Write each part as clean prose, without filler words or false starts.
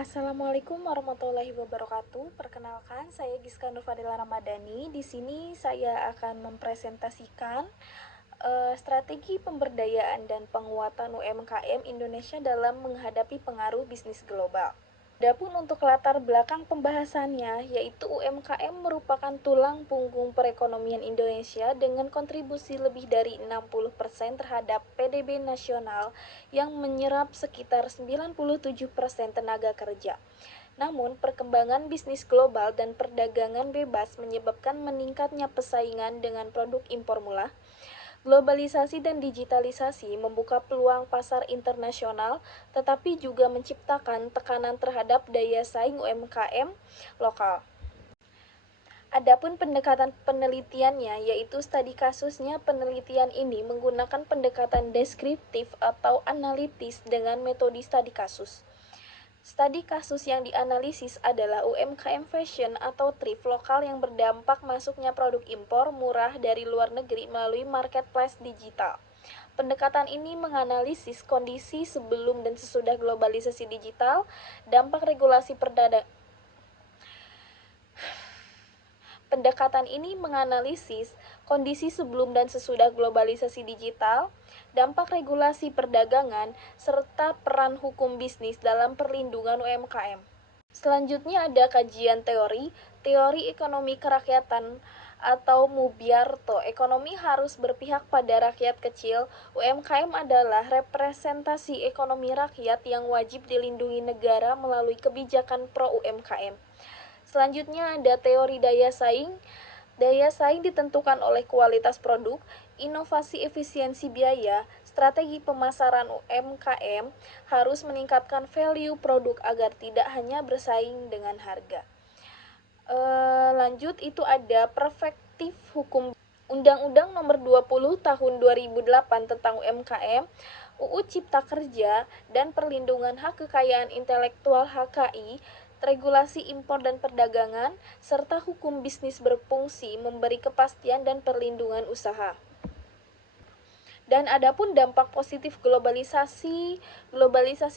Assalamualaikum warahmatullahi wabarakatuh. Perkenalkan, saya Giska Nurfadila Ramadhani. Di sini saya akan mempresentasikan strategi pemberdayaan dan penguatan UMKM Indonesia dalam menghadapi pengaruh bisnis global. Adapun untuk latar belakang pembahasannya, yaitu UMKM merupakan tulang punggung perekonomian Indonesia dengan kontribusi lebih dari 60% terhadap PDB nasional yang menyerap sekitar 97% tenaga kerja. Namun, perkembangan bisnis global dan perdagangan bebas menyebabkan meningkatnya persaingan dengan produk impor murah. Globalisasi dan digitalisasi membuka peluang pasar internasional, tetapi juga menciptakan tekanan terhadap daya saing UMKM lokal. Adapun pendekatan penelitiannya, yaitu studi kasusnya. Penelitian ini menggunakan pendekatan deskriptif atau analitis dengan metode studi kasus. Studi kasus yang dianalisis adalah UMKM fashion atau thrift lokal yang berdampak masuknya produk impor murah dari luar negeri melalui marketplace digital. Pendekatan ini menganalisis kondisi sebelum dan sesudah globalisasi digital, dampak regulasi Pendekatan ini menganalisis kondisi sebelum dan sesudah globalisasi digital, dampak regulasi perdagangan, serta peran hukum bisnis dalam perlindungan UMKM. Selanjutnya ada kajian teori ekonomi kerakyatan atau Mubyarto. Ekonomi harus berpihak pada rakyat kecil. UMKM adalah representasi ekonomi rakyat yang wajib dilindungi negara melalui kebijakan pro UMKM. Selanjutnya ada teori daya saing. Daya saing ditentukan oleh kualitas produk, inovasi efisiensi biaya, strategi pemasaran UMKM harus meningkatkan value produk agar tidak hanya bersaing dengan harga. Lanjut, itu ada perspektif hukum. Undang-Undang Nomor 20 Tahun 2008 tentang UMKM, UU Cipta Kerja, dan Perlindungan Hak Kekayaan Intelektual HKI, regulasi impor dan perdagangan, serta hukum bisnis berfungsi memberi kepastian dan perlindungan usaha. Dan adapun dampak positif globalisasi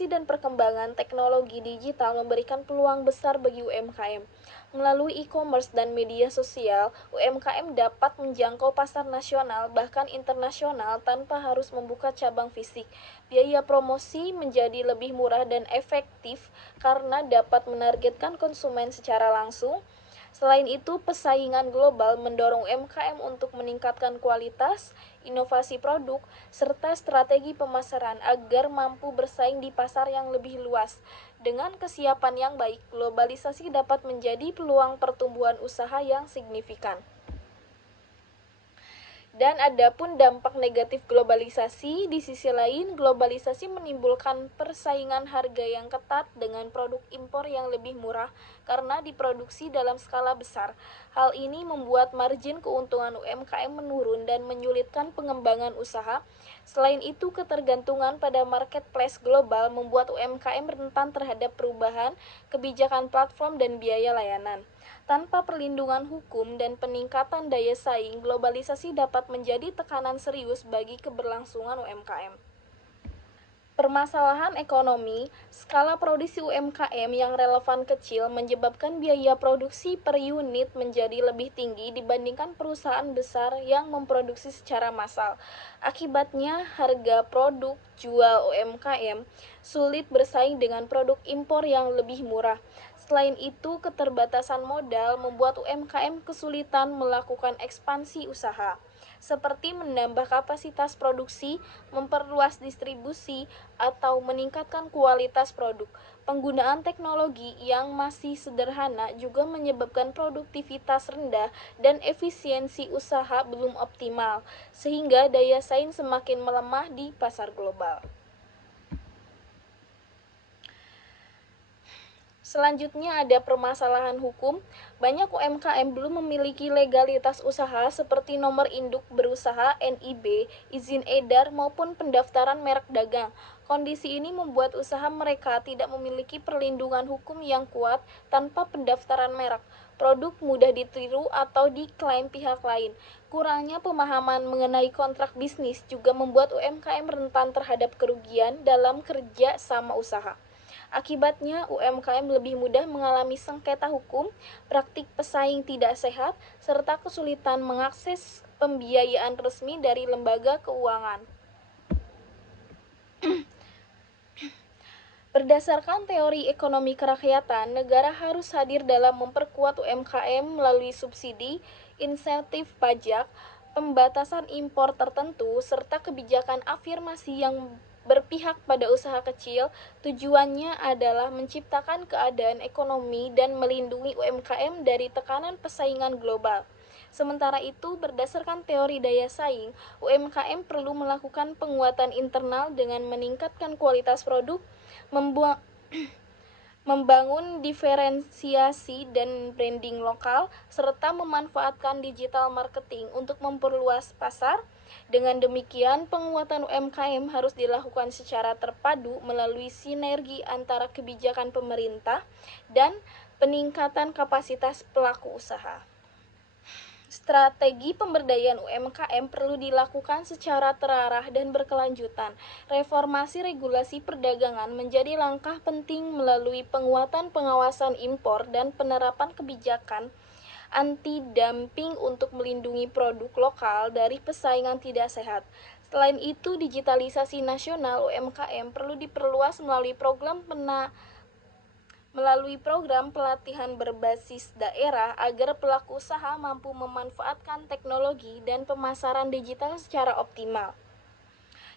dan perkembangan teknologi digital memberikan peluang besar bagi UMKM. Melalui e-commerce dan media sosial, UMKM dapat menjangkau pasar nasional bahkan internasional tanpa harus membuka cabang fisik. Biaya promosi menjadi lebih murah dan efektif karena dapat menargetkan konsumen secara langsung. Selain itu, persaingan global mendorong UMKM untuk meningkatkan kualitas, inovasi produk, serta strategi pemasaran agar mampu bersaing di pasar yang lebih luas. Dengan kesiapan yang baik, globalisasi dapat menjadi peluang pertumbuhan usaha yang signifikan. Dan adapun dampak negatif globalisasi, di sisi lain, globalisasi menimbulkan persaingan harga yang ketat dengan produk impor yang lebih murah karena diproduksi dalam skala besar. Hal ini membuat margin keuntungan UMKM menurun dan menyulitkan pengembangan usaha. Selain itu, ketergantungan pada marketplace global membuat UMKM rentan terhadap perubahan kebijakan platform dan biaya layanan. Tanpa perlindungan hukum dan peningkatan daya saing, globalisasi dapat menjadi tekanan serius bagi keberlangsungan UMKM. Permasalahan ekonomi, skala produksi UMKM yang relevan kecil menyebabkan biaya produksi per unit menjadi lebih tinggi dibandingkan perusahaan besar yang memproduksi secara massal. Akibatnya, harga produk jual UMKM sulit bersaing dengan produk impor yang lebih murah. Selain itu, keterbatasan modal membuat UMKM kesulitan melakukan ekspansi usaha, seperti menambah kapasitas produksi, memperluas distribusi, atau meningkatkan kualitas produk. Penggunaan teknologi yang masih sederhana juga menyebabkan produktivitas rendah dan efisiensi usaha belum optimal, sehingga daya saing semakin melemah di pasar global. Selanjutnya ada permasalahan hukum. Banyak UMKM belum memiliki legalitas usaha seperti nomor induk berusaha (NIB), izin edar, maupun pendaftaran merek dagang. Kondisi ini membuat usaha mereka tidak memiliki perlindungan hukum yang kuat. Tanpa pendaftaran merek, produk mudah ditiru atau diklaim pihak lain. Kurangnya pemahaman mengenai kontrak bisnis juga membuat UMKM rentan terhadap kerugian dalam kerja sama usaha. Akibatnya, UMKM lebih mudah mengalami sengketa hukum, praktik pesaing tidak sehat, serta kesulitan mengakses pembiayaan resmi dari lembaga keuangan. Berdasarkan teori ekonomi kerakyatan, negara harus hadir dalam memperkuat UMKM melalui subsidi, insentif pajak, pembatasan impor tertentu, serta kebijakan afirmasi yang berpihak pada usaha kecil. Tujuannya adalah menciptakan keadaan ekonomi dan melindungi UMKM dari tekanan persaingan global. Sementara itu, berdasarkan teori daya saing, UMKM perlu melakukan penguatan internal dengan meningkatkan kualitas produk, membangun diferensiasi dan branding lokal, serta memanfaatkan digital marketing untuk memperluas pasar. Dengan demikian, penguatan UMKM harus dilakukan secara terpadu melalui sinergi antara kebijakan pemerintah dan peningkatan kapasitas pelaku usaha. Strategi pemberdayaan UMKM perlu dilakukan secara terarah dan berkelanjutan. Reformasi regulasi perdagangan menjadi langkah penting melalui penguatan pengawasan impor dan penerapan kebijakan anti-dumping untuk melindungi produk lokal dari persaingan tidak sehat. Selain itu, digitalisasi nasional UMKM perlu diperluas melalui program pelatihan berbasis daerah agar pelaku usaha mampu memanfaatkan teknologi dan pemasaran digital secara optimal.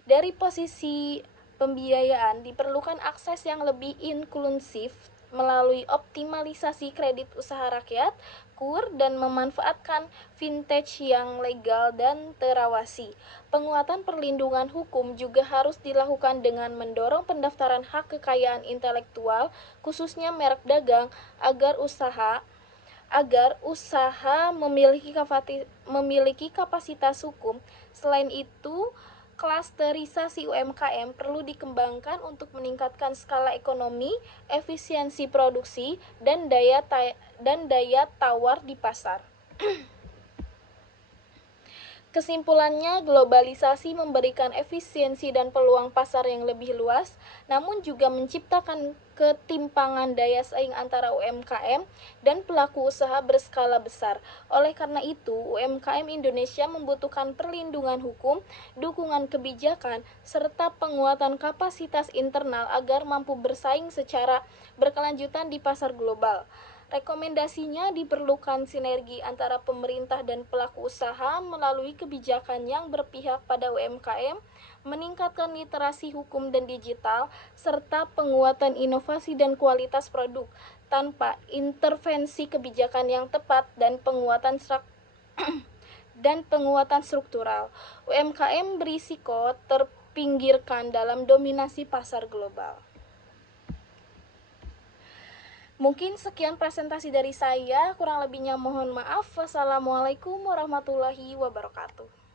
Dari posisi pembiayaan, diperlukan akses yang lebih inklusif melalui optimalisasi kredit usaha rakyat, KUR, dan memanfaatkan vintage yang legal dan terawasi. Penguatan perlindungan hukum juga harus dilakukan dengan mendorong pendaftaran hak kekayaan intelektual, khususnya merek dagang, agar usaha memiliki kapasitas hukum. Selain itu, klasterisasi UMKM perlu dikembangkan untuk meningkatkan skala ekonomi, efisiensi produksi, dan daya tawar di pasar. Kesimpulannya, globalisasi memberikan efisiensi dan peluang pasar yang lebih luas, namun juga menciptakan ketimpangan daya saing antara UMKM dan pelaku usaha berskala besar. Oleh karena itu, UMKM Indonesia membutuhkan perlindungan hukum, dukungan kebijakan, serta penguatan kapasitas internal agar mampu bersaing secara berkelanjutan di pasar global. Rekomendasinya diperlukan sinergi antara pemerintah dan pelaku usaha melalui kebijakan yang berpihak pada UMKM, meningkatkan literasi hukum dan digital, serta penguatan inovasi dan kualitas produk. Tanpa intervensi kebijakan yang tepat dan penguatan struktural, UMKM berisiko terpinggirkan dalam dominasi pasar global. Mungkin sekian presentasi dari saya, kurang lebihnya mohon maaf. Wassalamualaikum warahmatullahi wabarakatuh.